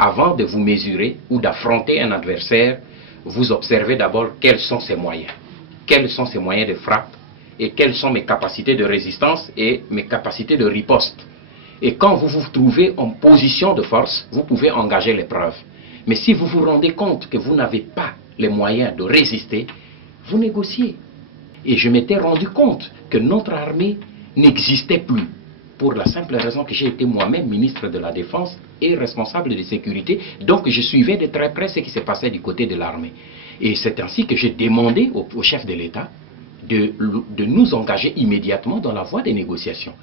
avant de vous mesurer ou d'affronter un adversaire, vous observez d'abord quels sont ses moyens. Quels sont ses moyens de frappe et quelles sont mes capacités de résistance et mes capacités de riposte. Et quand vous vous trouvez en position de force, vous pouvez engager l'épreuve. Mais si vous vous rendez compte que vous n'avez pas les moyens de résister, vous négociez. Et je m'étais rendu compte que notre armée n'existait plus. Pour la simple raison que j'ai été moi-même ministre de la Défense et responsable de sécurité. Donc je suivais de très près ce qui se passait du côté de l'armée. Et c'est ainsi que j'ai demandé au chef de l'État de nous engager immédiatement dans la voie des négociations.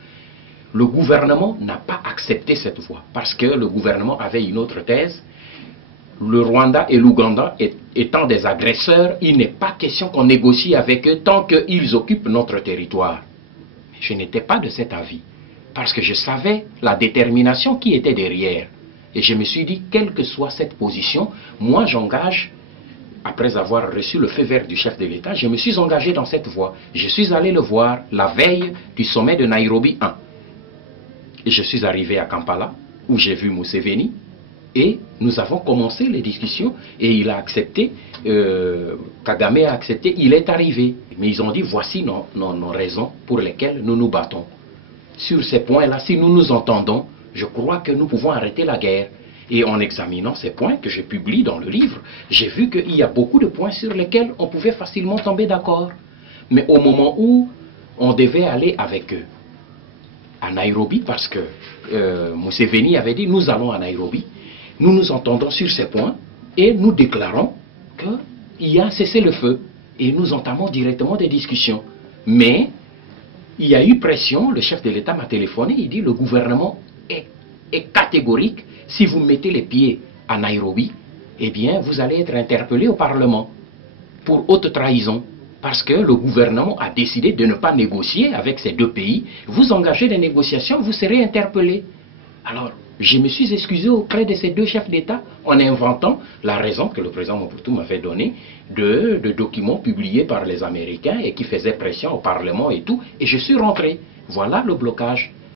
Le gouvernement n'a pas accepté cette voie parce que le gouvernement avait une autre thèse. Le Rwanda et l'Ouganda étant des agresseurs, il n'est pas question qu'on négocie avec eux tant qu'ils occupent notre territoire. Je n'étais pas de cet avis parce que je savais la détermination qui était derrière. Et je me suis dit, quelle que soit cette position, moi j'engage, après avoir reçu le feu vert du chef de l'État, je me suis engagé dans cette voie. Je suis allé le voir la veille du sommet de Nairobi 1. Et je suis arrivé à Kampala, où j'ai vu Museveni, et nous avons commencé les discussions, et il a accepté, Kagame a accepté, il est arrivé. Mais ils ont dit, voici nos raisons pour lesquelles nous nous battons. Sur ces points-là, si nous nous entendons, je crois que nous pouvons arrêter la guerre. Et en examinant ces points que je publie dans le livre, j'ai vu qu'il y a beaucoup de points sur lesquels on pouvait facilement tomber d'accord. Mais au moment où on devait aller avec eux à Nairobi, parce que Museveni avait dit, nous allons à Nairobi, nous nous entendons sur ces points et nous déclarons qu'il y a un cessez-le-feu. Et nous entamons directement des discussions. Mais il y a eu pression, le chef de l'État m'a téléphoné, il dit le gouvernement est catégorique, si vous mettez les pieds à Nairobi, eh bien vous allez être interpellé au Parlement pour haute trahison. Parce que le gouvernement a décidé de ne pas négocier avec ces deux pays, vous engagez des négociations, vous serez interpellé. Alors, je me suis excusé auprès de ces deux chefs d'État en inventant la raison que le président Mobutu m'avait donnée de documents publiés par les Américains et qui faisaient pression au Parlement et tout. Et je suis rentré. Voilà le blocage.